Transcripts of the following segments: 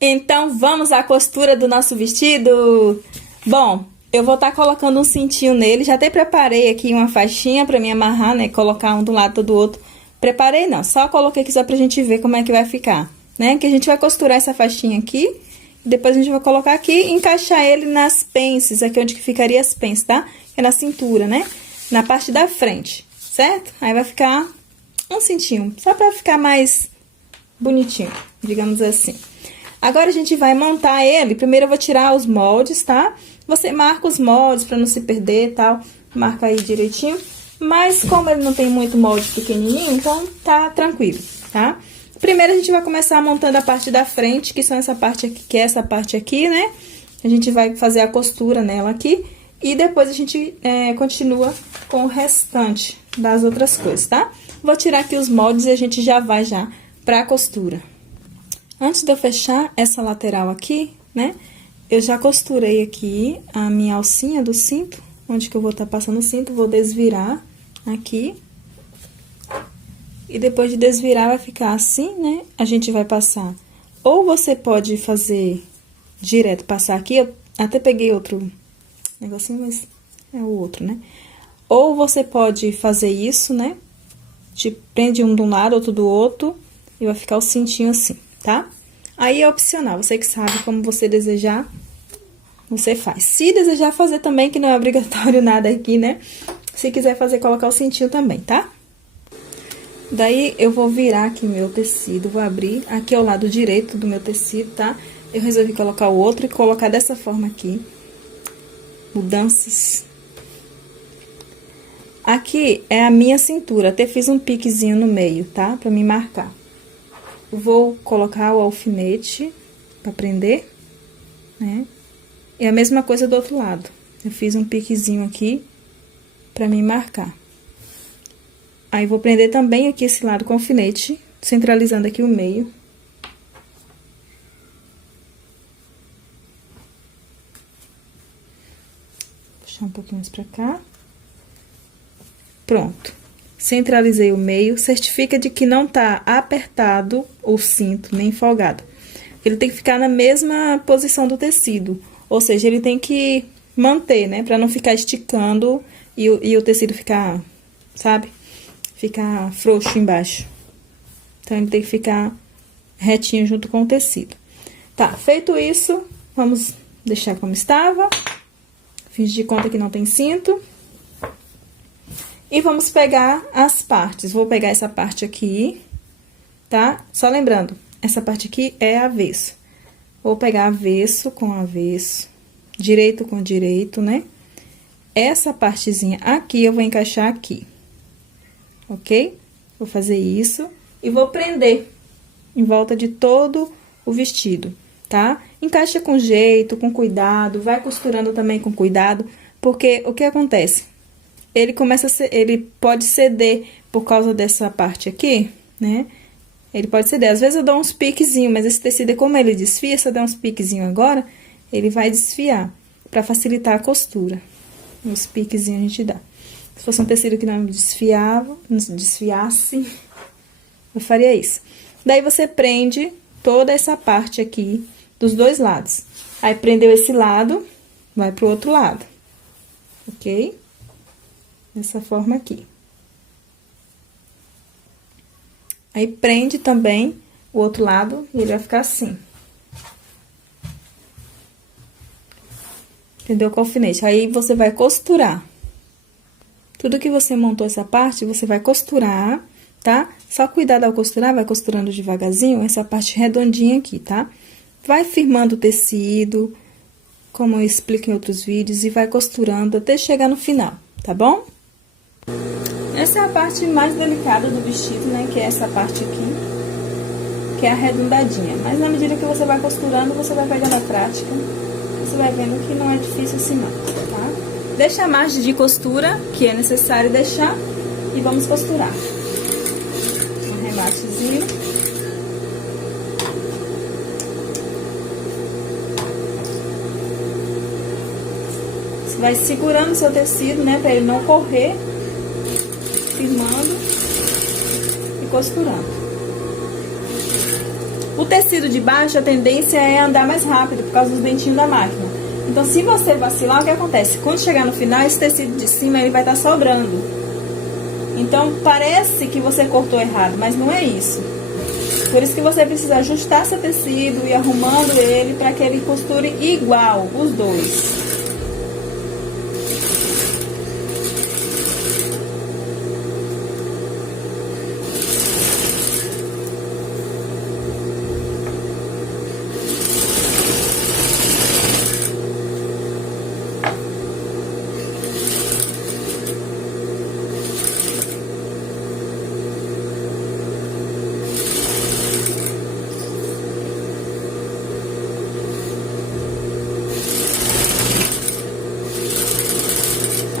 Então, vamos à costura do nosso vestido? Bom, eu vou estar colocando um cintinho nele. Já até preparei aqui uma faixinha pra me amarrar, né? Colocar um do lado do outro. Preparei não, só coloquei aqui só pra gente ver como é que vai ficar, né? Que a gente vai costurar essa faixinha aqui. Depois a gente vai colocar aqui e encaixar ele nas pences, aqui onde que ficaria as pences, tá? Que é na cintura, né? Na parte da frente, certo? Aí vai ficar um cintinho, só pra ficar mais bonitinho, digamos assim. Agora, a gente vai montar ele. Primeiro, eu vou tirar os moldes, tá? Você marca os moldes pra não se perder e tal. Marca aí direitinho. Mas, como ele não tem muito molde pequenininho, então tá tranquilo, tá? Primeiro, a gente vai começar montando a parte da frente, que são essa parte aqui, que é essa parte aqui, né? A gente vai fazer a costura nela aqui. E depois a gente continua com o restante das outras coisas, tá? Vou tirar aqui os moldes e a gente já vai pra costura. Antes de eu fechar essa lateral aqui, né, eu já costurei aqui a minha alcinha do cinto, onde que eu vou estar passando o cinto, vou desvirar aqui. E depois de desvirar, vai ficar assim, né, a gente vai passar. Ou você pode fazer direto, passar aqui, eu até peguei outro negocinho, mas é o outro, né. Ou você pode fazer isso, né, te prende um de um lado, outro do outro, e vai ficar o cintinho assim, tá? Aí é opcional, você que sabe, como você desejar, você faz. Se desejar fazer também, que não é obrigatório nada aqui, né? Se quiser fazer, colocar o cintinho também, tá? Daí, eu vou virar aqui meu tecido, vou abrir aqui ao lado direito do meu tecido, tá? Eu resolvi colocar o outro e colocar dessa forma aqui. Mudanças. Aqui é a minha cintura, até fiz um piquezinho no meio, tá? Pra me marcar. Vou colocar o alfinete pra prender, né? E a mesma coisa do outro lado. Eu fiz um piquezinho aqui pra me marcar. Aí, vou prender também aqui esse lado com alfinete, centralizando aqui o meio. Puxar um pouquinho mais pra cá. Pronto. Centralizei o meio, certifica de que não tá apertado o cinto, nem folgado. Ele tem que ficar na mesma posição do tecido, ou seja, ele tem que manter, né, pra não ficar esticando e o tecido ficar, sabe, ficar frouxo embaixo. Então, ele tem que ficar retinho junto com o tecido. Tá, feito isso, vamos deixar como estava, fingir de conta que não tem cinto. E vamos pegar as partes. Vou pegar essa parte aqui, tá? Só lembrando, essa parte aqui é avesso. Vou pegar avesso com avesso, direito com direito, né? Essa partezinha aqui eu vou encaixar aqui, ok? Vou fazer isso e vou prender em volta de todo o vestido, tá? Encaixa com jeito, com cuidado, vai costurando também com cuidado, porque o que acontece? Ele pode ceder por causa dessa parte aqui, né? Ele pode ceder. Às vezes eu dou uns piquezinhos, mas esse tecido, como ele desfia, se eu der uns piquezinhos agora, ele vai desfiar, pra facilitar a costura. Os piquezinhos a gente dá. Se fosse um tecido que não desfiasse, eu faria isso. Daí, você prende toda essa parte aqui dos dois lados. Aí, prendeu esse lado, vai pro outro lado, ok? Dessa forma aqui. Aí, prende também o outro lado e ele vai ficar assim. Entendeu? Com o alfinete. Aí, você vai costurar. Tudo que você montou essa parte, você vai costurar, tá? Só cuidado ao costurar, vai costurando devagarzinho essa parte redondinha aqui, tá? Vai firmando o tecido, como eu explico em outros vídeos, e vai costurando até chegar no final, tá bom? Essa é a parte mais delicada do vestido, né? Que é essa parte aqui, que é arredondadinha. Mas na medida que você vai costurando, você vai pegando a prática, você vai vendo que não é difícil assim não, tá? Deixa a margem de costura, que é necessário deixar, e vamos costurar. Um rematezinho. Você vai segurando o seu tecido, né? Pra ele não correr. Firmando e costurando. O tecido de baixo, a tendência é andar mais rápido por causa dos dentinhos da máquina. Então, se você vacilar, o que acontece? Quando chegar no final, esse tecido de cima ele vai estar sobrando. Então, parece que você cortou errado, mas não é isso. Por isso que você precisa ajustar seu tecido e arrumando ele para que ele costure igual, os dois.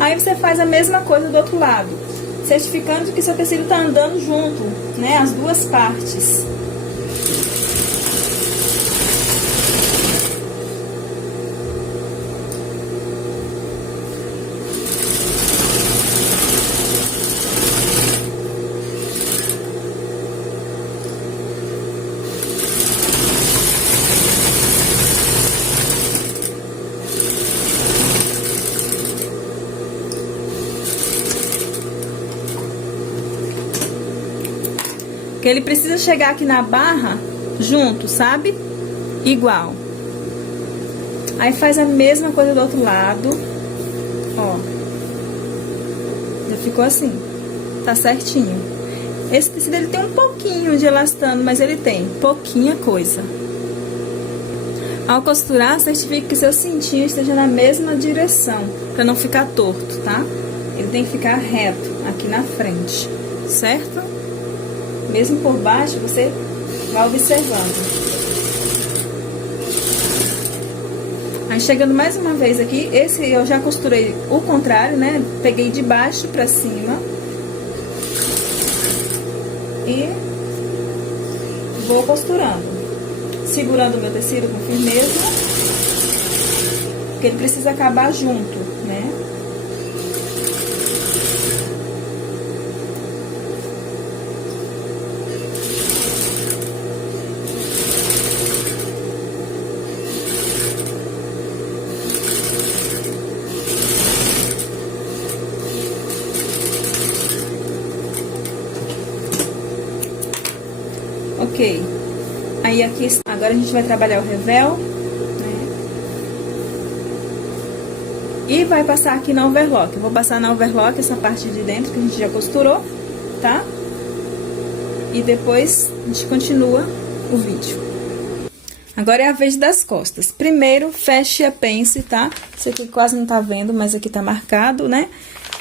Aí você faz a mesma coisa do outro lado, certificando que seu tecido está andando junto, né? As duas partes. Porque ele precisa chegar aqui na barra junto, sabe? Igual. Aí faz a mesma coisa do outro lado. Ó. Já ficou assim. Tá certinho. Esse tecido ele tem um pouquinho de elastano, mas ele tem pouquinha coisa. Ao costurar, certifique que seu cintinho esteja na mesma direção, pra não ficar torto, tá? Ele tem que ficar reto aqui na frente, certo? Mesmo por baixo, você vai observando. Aí, chegando mais uma vez aqui, esse eu já costurei o contrário, né? Peguei de baixo pra cima. E vou costurando. Segurando o meu tecido com firmeza. Porque ele precisa acabar junto, né? Ok, aí aqui, agora a gente vai trabalhar o revel, né? E vai passar aqui na overlock. Eu vou passar na overlock essa parte de dentro que a gente já costurou, tá? E depois a gente continua o vídeo. Agora é a vez das costas. Primeiro, feche a pence, tá? Isso aqui quase não tá vendo, mas aqui tá marcado, né?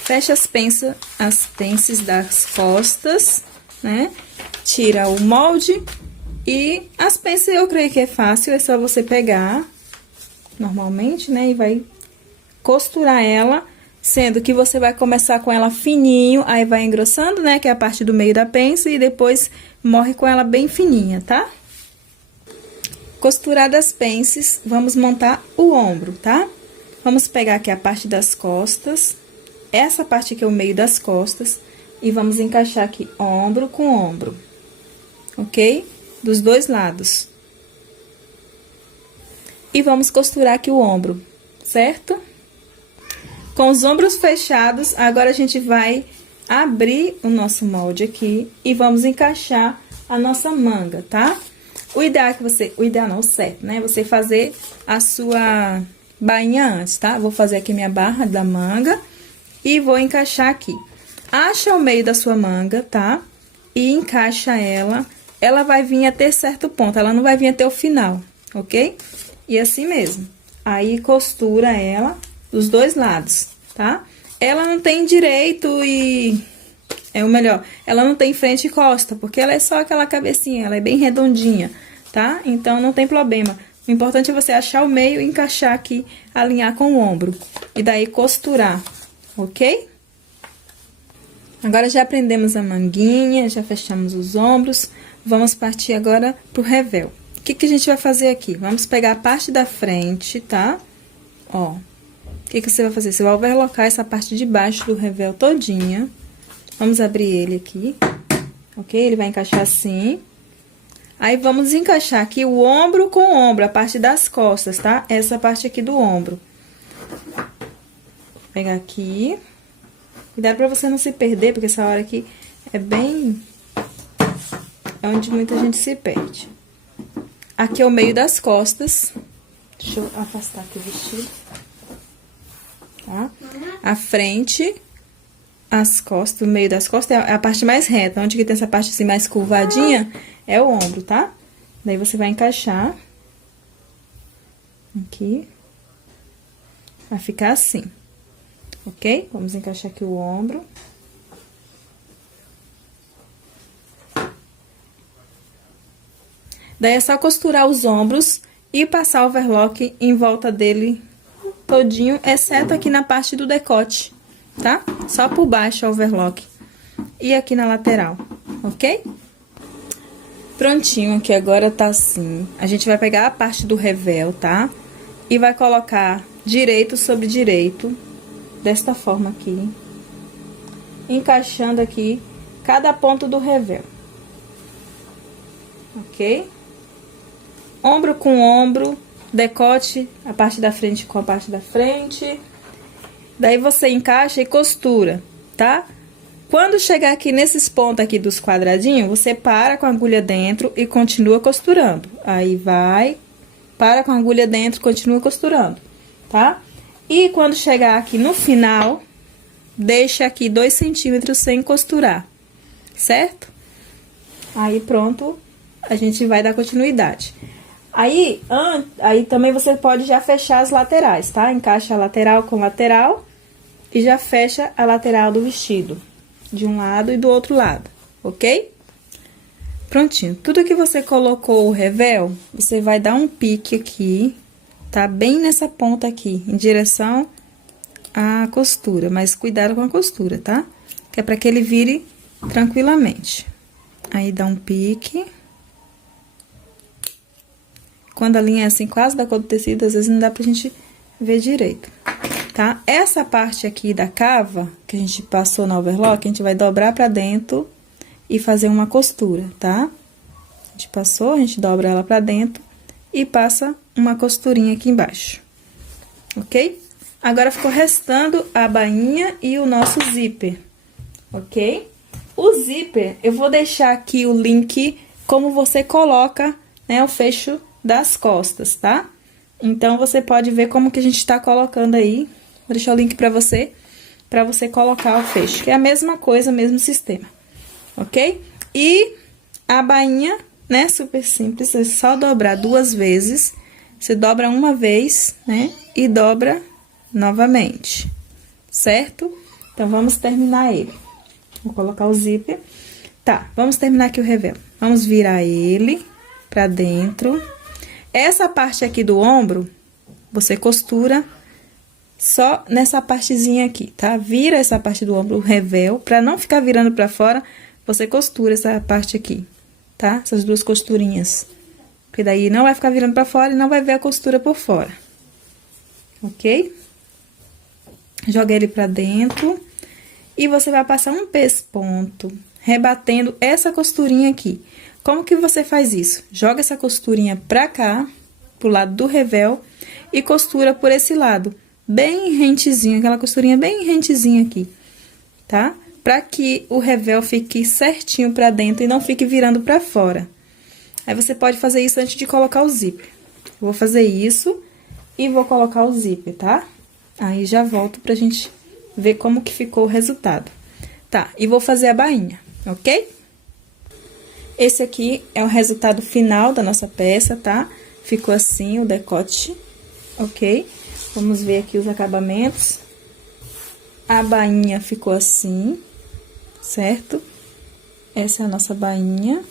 Fecha as pences das costas, né? Tira o molde e as pences eu creio que é fácil, é só você pegar normalmente, né? E vai costurar ela, sendo que você vai começar com ela fininho, aí vai engrossando, né? Que é a parte do meio da pence e depois morre com ela bem fininha, tá? Costuradas as pences, vamos montar o ombro, tá? Vamos pegar aqui a parte das costas, essa parte aqui é o meio das costas, e vamos encaixar aqui ombro com ombro. Ok? Dos dois lados. E vamos costurar aqui o ombro, certo? Com os ombros fechados, agora a gente vai abrir o nosso molde aqui e vamos encaixar a nossa manga, tá? O ideal é que você... O ideal não, o certo, né? Você fazer a sua bainha antes, tá? Vou fazer aqui minha barra da manga e vou encaixar aqui. Acha o meio da sua manga, tá? E encaixa ela. Ela vai vir até certo ponto, ela não vai vir até o final, ok? E assim mesmo. Aí, costura ela dos dois lados, tá? Ela não tem direito e... É o melhor, ela não tem frente e costa, porque ela é só aquela cabecinha, ela é bem redondinha, tá? Então, não tem problema. O importante é você achar o meio e encaixar aqui, alinhar com o ombro. E daí, costurar, ok? Agora, já prendemos a manguinha, já fechamos os ombros. Vamos partir agora pro revel. O que que a gente vai fazer aqui? Vamos pegar a parte da frente, tá? Ó, o que que você vai fazer? Você vai overlocar essa parte de baixo do revel todinha. Vamos abrir ele aqui, ok? Ele vai encaixar assim. Aí, vamos encaixar aqui o ombro com o ombro, a parte das costas, tá? Essa parte aqui do ombro. Vou pegar aqui. Cuidado pra você não se perder, porque essa hora aqui é bem... é onde muita gente se perde. Aqui é o meio das costas. Deixa eu afastar aqui o vestido. Tá? A frente, as costas, o meio das costas é a parte mais reta. Onde que tem essa parte assim mais curvadinha é o ombro, tá? Daí você vai encaixar. Aqui. Vai ficar assim. Ok? Vamos encaixar aqui o ombro. Daí é só costurar os ombros e passar o overlock em volta dele todinho, exceto aqui na parte do decote, tá? Só por baixo o overlock. E aqui na lateral, ok? Prontinho, aqui agora tá assim. A gente vai pegar a parte do revel, tá? E vai colocar direito sobre direito, desta forma aqui. Encaixando aqui cada ponto do revel. Ok? Ombro com ombro, decote, a parte da frente com a parte da frente. Daí, você encaixa e costura, tá? Quando chegar aqui nesses pontos aqui dos quadradinhos, você para com a agulha dentro e continua costurando. Aí, vai, para com a agulha dentro, continua costurando, tá? E quando chegar aqui no final, deixa aqui 2 centímetros sem costurar, certo? Aí, pronto, a gente vai dar continuidade. Aí também você pode já fechar as laterais, tá? Encaixa a lateral com lateral e já fecha a lateral do vestido, de um lado e do outro lado, ok? Prontinho. Tudo que você colocou o revel, você vai dar um pique aqui, tá? Bem nessa ponta aqui, em direção à costura, mas cuidado com a costura, tá? Que é pra que ele vire tranquilamente. Aí, dá um pique. Quando a linha é assim, quase da cor do tecido, às vezes não dá pra gente ver direito, tá? Essa parte aqui da cava, que a gente passou na overlock, a gente vai dobrar pra dentro e fazer uma costura, tá? A gente passou, a gente dobra ela pra dentro e passa uma costurinha aqui embaixo, ok? Agora, ficou restando a bainha e o nosso zíper, ok? O zíper, eu vou deixar aqui o link como você coloca, né, o fecho das costas, tá? Então, você pode ver como que a gente tá colocando aí. Vou deixar o link pra você colocar o fecho, que é a mesma coisa, mesmo sistema, ok? E a bainha, né, super simples, é só dobrar 2 vezes. Você dobra uma vez, né, e dobra novamente, certo? Então, vamos terminar ele. Vou colocar o zíper. Tá, vamos terminar aqui o revel. Vamos virar ele pra dentro. Essa parte aqui do ombro, você costura só nessa partezinha aqui, tá? Vira essa parte do ombro, o revel, pra não ficar virando pra fora, você costura essa parte aqui, tá? Essas 2 costurinhas. Porque daí não vai ficar virando pra fora e não vai ver a costura por fora. Ok? Joga ele pra dentro. E você vai passar um pesponto, rebatendo essa costurinha aqui. Como que você faz isso? Joga essa costurinha pra cá, pro lado do revel, e costura por esse lado, bem rentezinho, aquela costurinha bem rentezinha aqui, tá? Pra que o revel fique certinho pra dentro e não fique virando pra fora. Aí, você pode fazer isso antes de colocar o zíper. Eu vou fazer isso e vou colocar o zíper, tá? Aí, já volto pra gente ver como que ficou o resultado. Tá, e vou fazer a bainha, ok? Esse aqui é o resultado final da nossa peça, tá? Ficou assim o decote, ok? Vamos ver aqui os acabamentos. A bainha ficou assim, certo? Essa é a nossa bainha,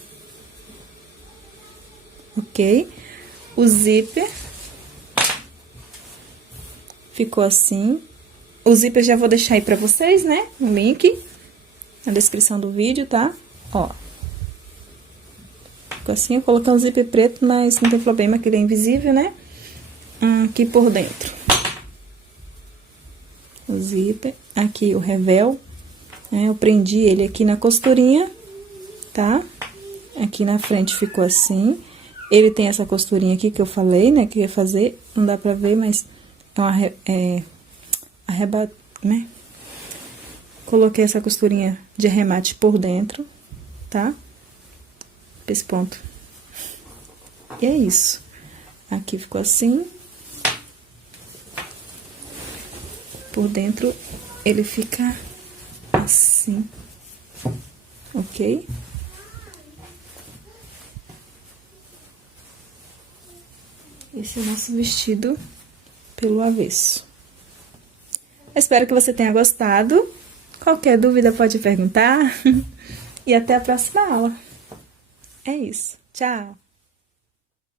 ok? O zíper ficou assim. O zíper já vou deixar aí pra vocês, né? O link na descrição do vídeo, tá? Ó. Ficou assim, eu coloquei um zíper preto, mas não tem problema, que ele é invisível, né? Aqui por dentro. O zíper, aqui o revel, né? Eu prendi ele aqui na costurinha, tá? Aqui na frente ficou assim. Ele tem essa costurinha aqui que eu falei, né, que eu ia fazer. Não dá pra ver, mas é uma né? Coloquei essa costurinha de arremate por dentro, tá? Esse ponto. E é isso. Aqui ficou assim. Por dentro, ele fica assim. Ok? Esse é o nosso vestido pelo avesso. Espero que você tenha gostado. Qualquer dúvida pode perguntar. E até a próxima aula. É isso. Tchau!